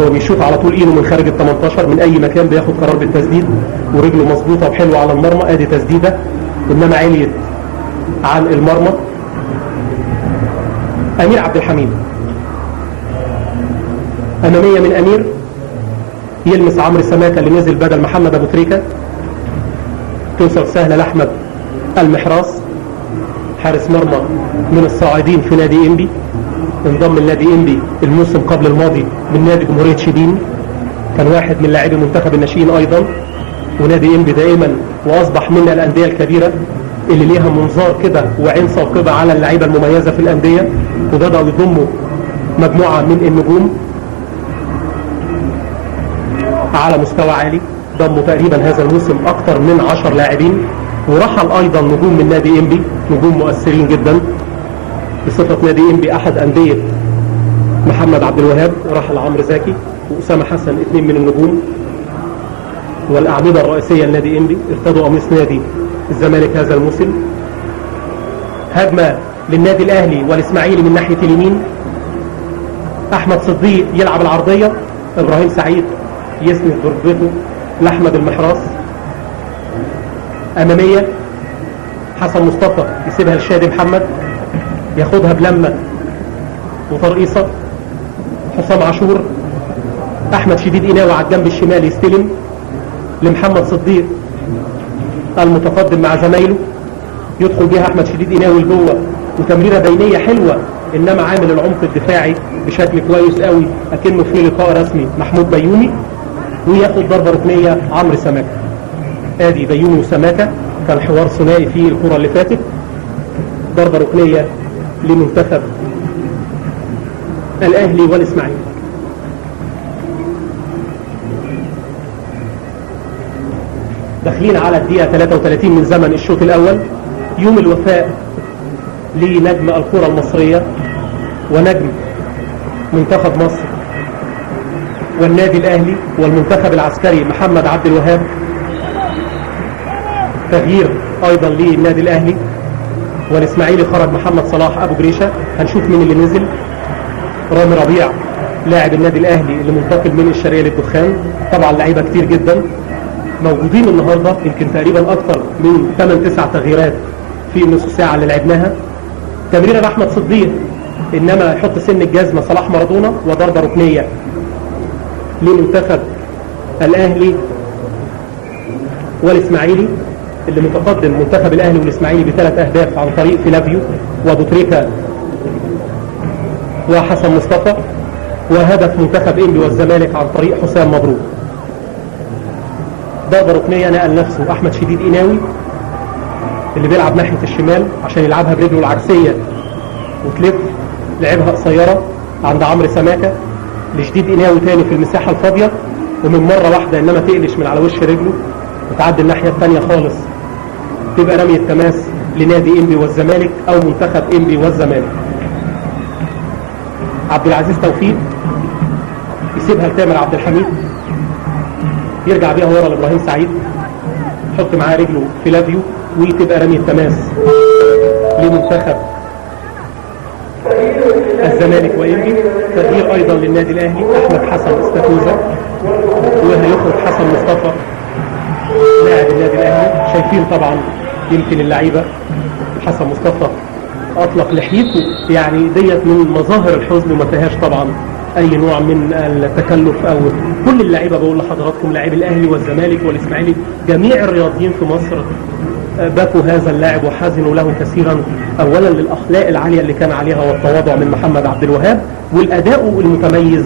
هو بيشوط على طول اينو من خارج ال18 من اي مكان، بياخد قرار بالتسديد ورجله مظبوطة وحلوة على المرمى. ادي تسديدة انما عليت عن المرمى. امير عبد الحميد امامية من امير يلمس عمرو سماكة اللي نزل بدل محمد ابو تريكة، توصل سهلة لاحمد المحراس حارس مرمى من الصاعدين في نادي انبي، انضم لنادي انبي الموسم قبل الماضي من نادي جمهورية شبين، كان واحد من لاعبي منتخب الناشئين ايضا. ونادي انبي دائما واصبح من الاندية الكبيرة اللي ليها منظار كده وعين ثاقبة على اللعيبة المميزة في الاندية، وبدأوا يضموا مجموعة من النجوم على مستوى عالي. ضموا تقريبا هذا الموسم اكثر من 10 لاعبين، ورحل ايضا نجوم من نادي انبي، نجوم مؤثرين جدا بصفة نادي انبي احد اندية محمد عبد الوهاب. رحل عمرو زكي واسامة حسن، 2 من النجوم والاعمدة الرئيسية لنادي انبي، ارتدوا قميص نادي الزمالك هذا الموسم. هجمة للنادي الاهلي والاسماعيلي من ناحية اليمين، احمد صديق يلعب العرضية، ابراهيم سعيد يسند ضربته لاحمد المحراس. امامية حسن مصطفى يسيبها لشادي محمد، ياخدها بلمة وترقيصة. حسام عاشور، احمد شديد قناوي على الجنب الشمال يستلم لمحمد صديق المتقدم مع زمايله، يدخل بها احمد شديد قناوي لجوه، وتمريرة بينية حلوة انما عامل العمق الدفاعي بشكل كويس قوي اكنه في لقاء رسمي محمود بيومي، وياخد ضربة ركنية عمرو سماكة. ادي بيومي وسماكة كان حوار ثنائي في الكرة اللي فاتت. ضربة ركنية لمنتخب الاهلي والاسماعيلي. داخلين على الدقيقة 33 من زمن الشوط الاول. يوم الوفاء لنجم الكرة المصرية ونجم منتخب مصر والنادي الاهلي والمنتخب العسكري محمد عبد الوهاب. تغيير ايضا للنادي الاهلي والاسماعيلي، خرج محمد صلاح ابو جريشة. هنشوف مين اللي نزل. رامي ربيع لاعب النادي الاهلي اللي منتقل من الشرقية للدخان. طبعا لعيبة كتير جدا موجودين النهاردة، يمكن تقريبا اكثر من 8-9 تغييرات في النص ساعة اللي لعبناها. تمريرة لاحمد صديق انما يحط سن الجزمة صلاح مارادونا، وضربة ركنية لمنتخب الاهلي والاسماعيلي اللي متقدم منتخب الاهلي والاسماعيلي ب3 اهداف عن طريق فيلافيو وابو تريكة وحسن مصطفى، وهدف منتخب انبي والزمالك عن طريق حسام مبروك. ضربة ركنية نقل نفسه احمد شديد قناوي اللي بيلعب ناحية الشمال عشان يلعبها برجله العكسية وتلف، لعبها قصيرة عند عمرو سماكة لشديد قناوي تاني في المساحة الفاضية، ومن مرة واحدة انما تقلش من على وش رجله وتعدي الناحية الثانية خالص، تبقى رمية التماس لنادي انبي والزمالك او منتخب انبي والزمالك. عبد العزيز توفيق يسيبها لتامر عبد الحميد، يرجع بيها ورا لابراهيم سعيد، يحط معاه رجله فيلافيو وتبقى رمية تماس لمنتخب الزمالك وانبي. تغيير ايضا للنادي الاهلي، احمد حسن استفوزة وهيخرج حسن مصطفى لاعب النادي الاهلي. شايفين طبعا يمكن اللعيبة حسن مصطفى اطلق لحيته، يعني ديت من مظاهر الحزن وما فيهاش طبعا اي نوع من التكلف. او كل اللعيبة بقول لحضراتكم لاعبي الاهلي والزمالك والاسماعيلي جميع الرياضيين في مصر بكوا هذا اللاعب وحزنوا له كثيرا، اولا للاخلاق العالية اللي كان عليها والتواضع من محمد عبد الوهاب والاداء المتميز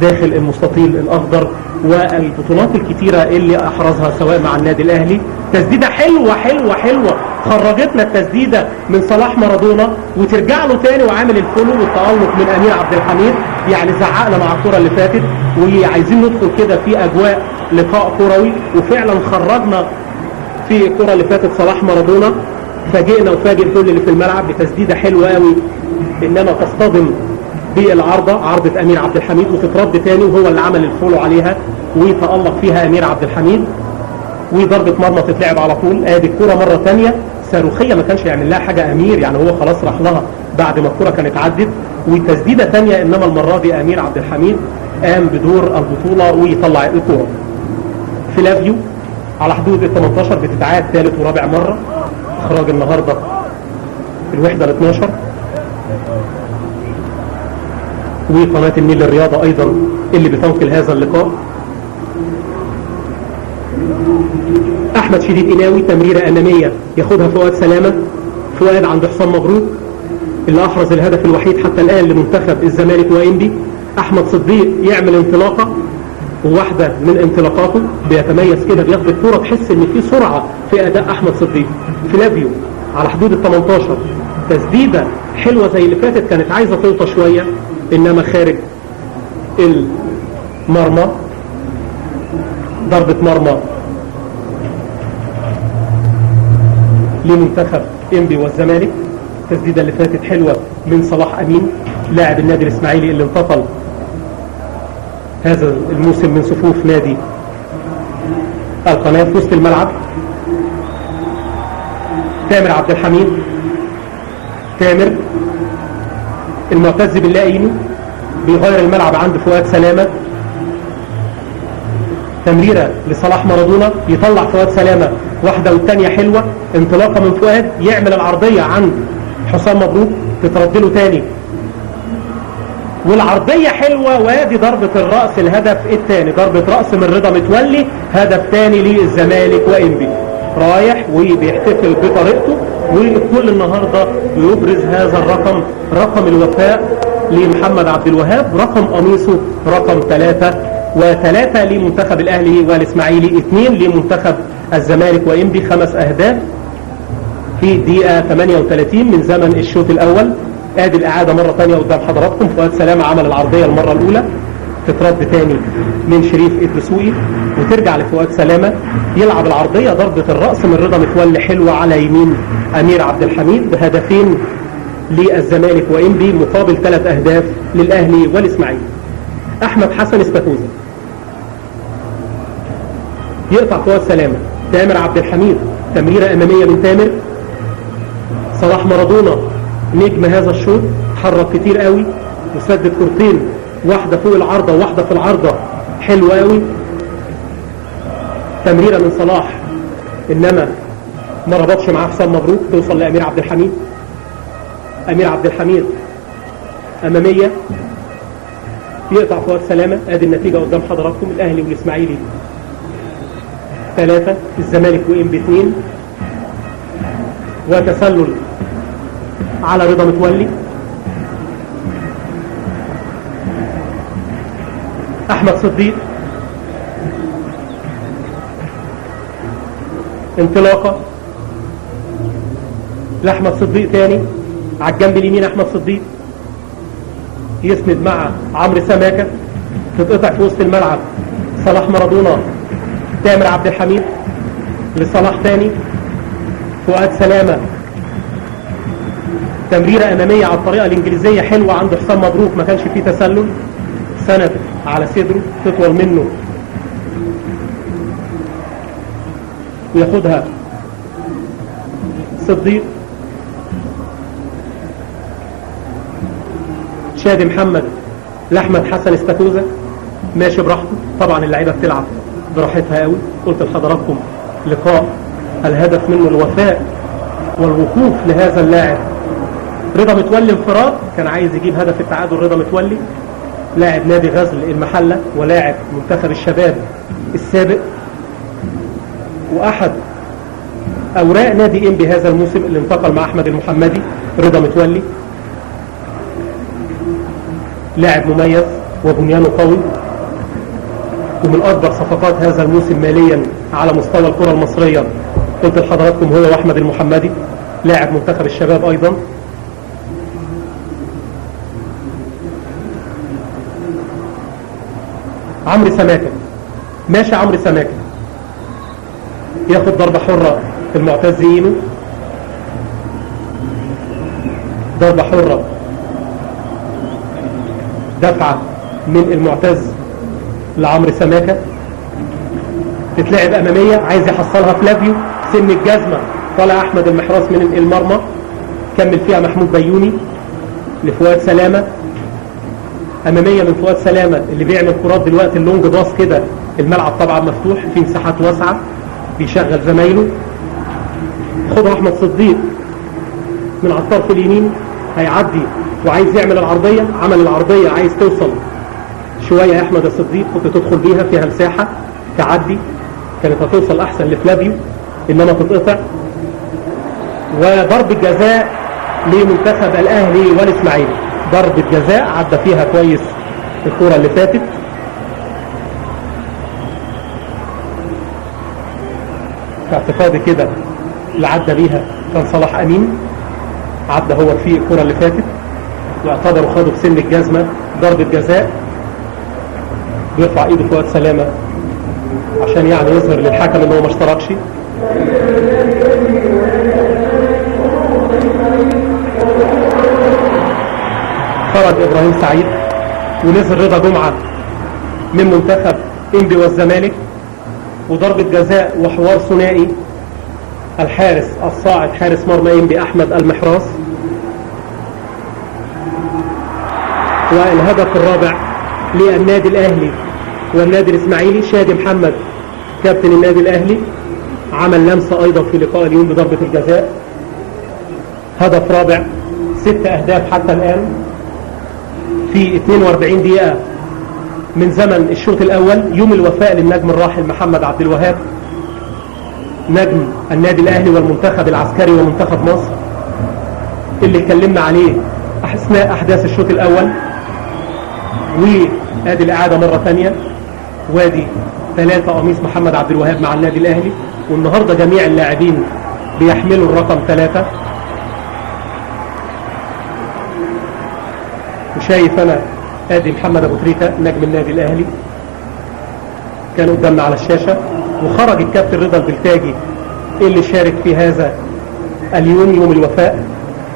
داخل المستطيل الاخضر والبطولات الكتيرة اللي احرزها سواء مع النادي الاهلي. تسديدة حلوة حلوة حلوة خرجتنا التسديدة من صلاح مارادونا وترجع له تاني وعامل الفولو والتألق من امير عبد الحميد. يعني زعقنا مع الكرة اللي فاتت وعايزين ندخل كده في اجواء لقاء كروي، وفعلا خرجنا في الكرة اللي فاتت صلاح مارادونا. فاجئنا وفاجئ كل اللي في الملعب بتسديدة حلوة قوي، انما تصطدم بالعارضة، عارضة امير عبد الحميد، وتترد تاني وهو اللي عمل الفولو عليها وتألق فيها امير عبد الحميد. وضربة مرمى تتلعب على طول. ادي الكرة مرة تانية صاروخية ما كانش يعمل لها حاجة امير، يعني هو خلاص راح لها بعد ما الكرة كانت عدت. وتسديدة تانية انما المرة دي امير عبد الحميد قام بدور البطولة ويطلع الكرة. فلافيو على حدود ال 18 بتتعاد ثالث ورابع مرة. اخراج النهاردة الوحدة ال 12. وقناة النيل للرياضة ايضا اللي بتنقل هذا اللقاء. احمد شديد قناوي تمريرة امامية ياخدها فؤاد سلامة. فؤاد عند حسام مبروك اللي احرز الهدف الوحيد حتى الان لمنتخب الزمالك وانبي. احمد صديق يعمل انطلاقة، وواحدة من انطلاقاته بيتميز كده، بياخد الكرة تحس ان في سرعة في اداء احمد صديق. فلافيو على حدود ال 18 تسديدة حلوة زي اللي فاتت، كانت عايزة تلطة شوية انما خارج المرمى. ضربة مرمى لمنتخب انبي والزمالك. التسديدة اللي فاتت حلوة من صلاح امين لاعب النادي الاسماعيلي اللي انتقل هذا الموسم من صفوف نادي القناة. في وسط الملعب تامر عبد الحميد. تامر المعتز باللاقيني بيغير الملعب عند فؤاد سلامة. تمريرة لصلاح مارادونا يطلع فؤاد سلامة واحدة والتانية حلوة. انطلاقة من فؤاد يعمل العرضية عند حسام مبروك تترد له تاني والعرضية حلوة. وادي ضربة الرأس الهدف الثاني، ضربة رأس من رضا متولي، هدف ثاني للزمالك وانبي. رايح وبيحتفل بطريقته، والكل النهاردة يبرز هذا الرقم، رقم الوفاء لمحمد عبد الوهاب، رقم قميصه رقم 3. و3 لمنتخب الاهلي والاسماعيلي، 2 لمنتخب الزمالك وانبي. 5 اهداف في دقيقة 38 من زمن الشوط الاول. ادي الاعادة مرة تانية قدام حضراتكم. فؤاد سلامة عمل العرضية المرة الاولى، تترد تاني من شريف الدسوقي وترجع لفؤاد سلامة يلعب العرضية. ضربة الرأس من رضا متولي حلوة على يمين امير عبد الحميد. بهدفين للزمالك وانبي مقابل 3 اهداف للاهلي والاسماعيلي. احمد حسن استفوزة يقطع فؤاد سلامة. تامر عبد الحميد تمريرة امامية من تامر. صلاح مارادونا نجم هذا الشوط حرك كتير قوي وسدد كورتين، واحدة فوق العارضة وواحدة في العارضة حلوة قوي. تمريرة من صلاح انما ما ربطش معاه حسام مبروك، توصل لامير عبد الحميد. امير عبد الحميد امامية يقطع فؤاد سلامة. ادي النتيجة قدام حضراتكم، الاهلي والاسماعيلي 3 الزمالك وانبي 2. وتسلل على رضا متولي. احمد صديق انطلاقة لاحمد صديق تاني على الجنب اليمين. احمد صديق يسند مع عمرو سماكة، تتقطع في وسط الملعب. صلاح مارادونا تامر عبد الحميد لصلاح تاني. فؤاد سلامة تمريرة امامية على الطريقة الانجليزية حلوة عند حسام مبروك، ما كانش فيه تسلل، سند على صدره تطول منه وياخدها صديق. شادي محمد لاحمد حسن استفوزة ماشي براحته. طبعا اللعيبة بتلعب براحتها قوي. قلت لحضراتكم لقاء الهدف منه الوفاء والوقوف لهذا اللاعب. رضا متولي انفراد، كان عايز يجيب هدف التعادل. رضا متولي لاعب نادي غزل المحلة ولاعب منتخب الشباب السابق، واحد اوراق نادي انبي هذا الموسم اللي انتقل مع احمد المحمدي. رضا متولي لاعب مميز وبنيانه قوي. ومن أكبر صفقات هذا الموسم ماليا على مستوى الكرة المصرية، قلت لحضراتكم هو وأحمد المحمدي لاعب منتخب الشباب أيضا. عمرو سماكة، ماشي عمرو سماكة ياخد ضربة حرة المعتز اينو، ضربة حرة دفعة من المعتز لعمرو سماكة، تتلعب امامية عايز يحصلها فلافيو، سن الجزمة طلع احمد المحراس من المرمى، كمل فيها محمود بيوني لفؤاد سلامة، امامية من فؤاد سلامة اللي بيعمل كرات دلوقتي اللونج باص كده، الملعب طبعا مفتوح في مساحات واسعة بيشغل زمايله. خدها احمد صديق من على الطرف اليمين هيعدي وعايز يعمل العرضية، عمل العرضية عايز توصل شوية يا احمد الصديق، كنت تدخل بيها فيها مساحة تعدي، كانت هتوصل احسن لفلافيو انما تتقطع. وضرب الجزاء لمنتخب الاهلي والاسماعيلي، ضربة جزاء عدى فيها كويس الكرة اللي فاتت. في اعتقادي كده اللي عدى بيها كان صلاح امين، عدى هو في الكرة اللي فاتت واعتبروا خدوا بسن الجزمة ضربة جزاء. بيرفع ايده فؤاد سلامة عشان يعني يظهر للحكم ان هو ما اشتركش. خرج ابراهيم سعيد ونزل رضا جمعة من منتخب انبي والزمالك، وضربة جزاء وحوار ثنائي الحارس الصاعد حارس مرمى انبي احمد المحراس. والهدف الرابع للنادي الاهلي والنادي الاسماعيلي، شادي محمد كابتن النادي الاهلي عمل لمسة ايضا في لقاء اليوم بضربة الجزاء. هدف رابع، 6 اهداف حتى الان في 42 دقيقة من زمن الشوط الاول. يوم الوفاء للنجم الراحل محمد عبد الوهاب نجم النادي الاهلي والمنتخب العسكري ومنتخب مصر اللي اتكلمنا عليه اثناء احداث الشوط الاول. وادي الاعادة مرة ثانية، وادي 3 قميص محمد عبد الوهاب مع النادي الاهلي، والنهاردة جميع اللاعبين بيحملوا الرقم 3. وشايف انا ادي محمد ابو تريكة نجم النادي الاهلي كان قدامنا على الشاشة. وخرج الكابتن رضا البلتاجي اللي شارك في هذا اليوم يوم الوفاء،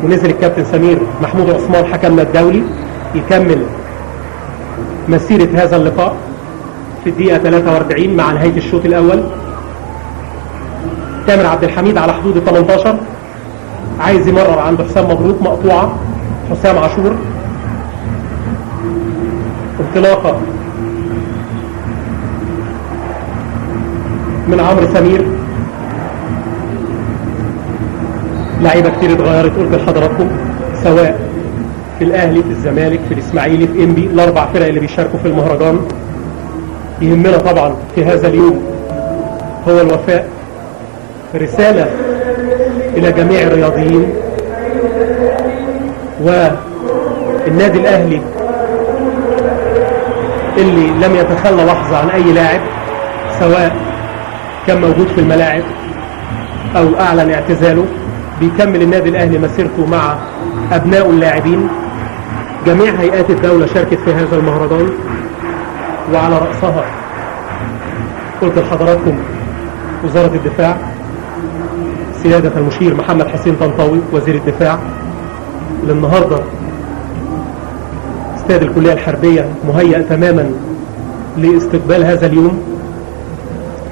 ونزل الكابتن سمير محمود عثمان حكمنا الدولي يكمل مسيرة هذا اللقاء في الدقيقة 43 مع نهاية الشوط الاول. تامر عبد الحميد على حدود ال 18 عايز يمرر عند حسام مبروك، مقطوعة حسام عاشور. انطلاقة من عمرو سمير. لعيبة كتير اتغيرت قلت لحضراتكم، سواء في الاهلي في الزمالك في الاسماعيلي في انبي، الاربع فرق اللي بيشاركوا في المهرجان. يهمنا طبعا في هذا اليوم هو الوفاء، رسالة الى جميع الرياضيين والنادي الاهلي اللي لم يتخلى لحظة عن اي لاعب سواء كان موجود في الملاعب او اعلن اعتزاله. بيكمل النادي الاهلي مسيرته مع ابناء اللاعبين. جميع هيئات الدولة شاركت في هذا المهرجان، وعلى رأسها قلت لحضراتكم وزارة الدفاع، سيادة المشير محمد حسين طنطاوي وزير الدفاع. للنهاردة استاد الكلية الحربية مهيأ تماما لاستقبال هذا اليوم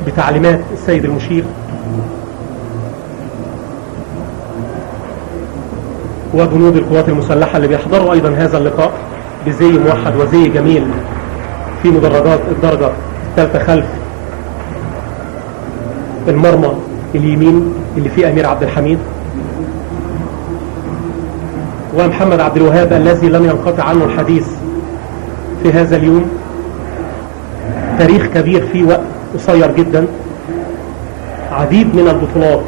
بتعليمات السيد المشير. وجنود القوات المسلحة اللي بيحضروا ايضا هذا اللقاء بزي موحد وزي جميل في مدرجات الدرجة الثالثة خلف المرمى اليمين اللي فيه امير عبد الحميد. ومحمد عبد الوهاب الذي لم ينقطع عنه الحديث في هذا اليوم، تاريخ كبير في وقت قصير جدا، عديد من البطولات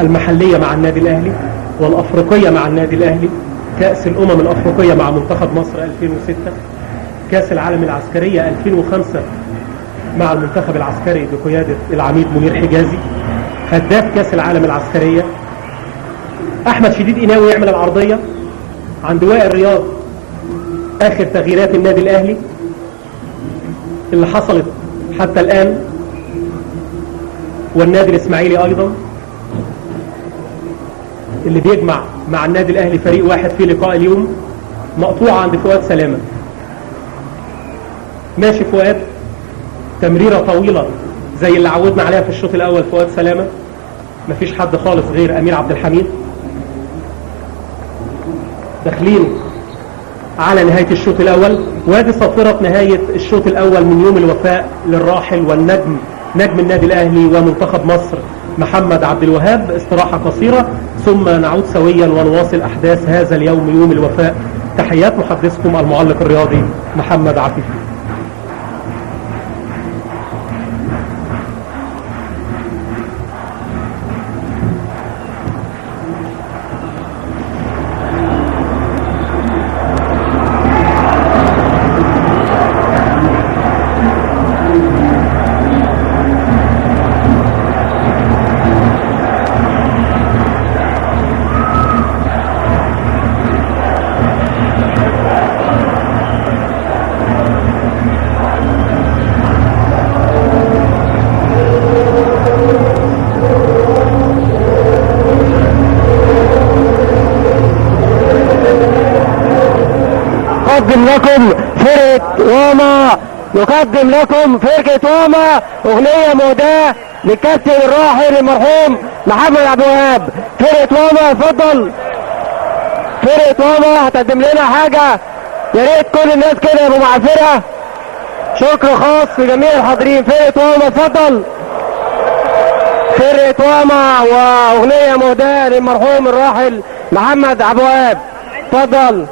المحلية مع النادي الاهلي والافريقية مع النادي الاهلي، كأس الامم الافريقية مع منتخب مصر 2006، كأس العالم العسكرية 2005 مع المنتخب العسكري بقيادة العميد منير حجازي، هداف كاس العالم العسكرية. احمد شديد قناوي يعمل العرضية عند وائل رياض، اخر تغييرات النادي الاهلي اللي حصلت حتى الان، والنادي الاسماعيلي ايضا اللي بيجمع مع النادي الاهلي فريق واحد في لقاء اليوم. مقطوعة عند فؤاد سلامة، ماشي فؤاد، تمريرة طويلة زي اللي عودنا عليها في الشوط الاول. فؤاد سلامة مفيش حد خالص غير امير عبد الحميد. داخلين على نهاية الشوط الاول، وادي صافرة نهاية الشوط الاول من يوم الوفاء للراحل والنجم نجم النادي الاهلي ومنتخب مصر محمد عبد الوهاب. استراحة قصيرة ثم نعود سويا ونواصل احداث هذا اليوم يوم الوفاء. تحيات محدثكم المعلق الرياضي محمد عفيفي. نقدم لكم فرقة واما اغنية مهداة للكابتن الراحل المرحوم محمد عبد الوهاب. فرقة واما اتفضل. فرقة واما هتقدم لنا حاجة، يا ريت كل الناس كده يبقوا مع الفرقة. شكر خاص لجميع الحاضرين. فرقة واما اتفضل. فرقة واما واغنية مهداة للمرحوم الراحل محمد عبد الوهاب. اتفضل.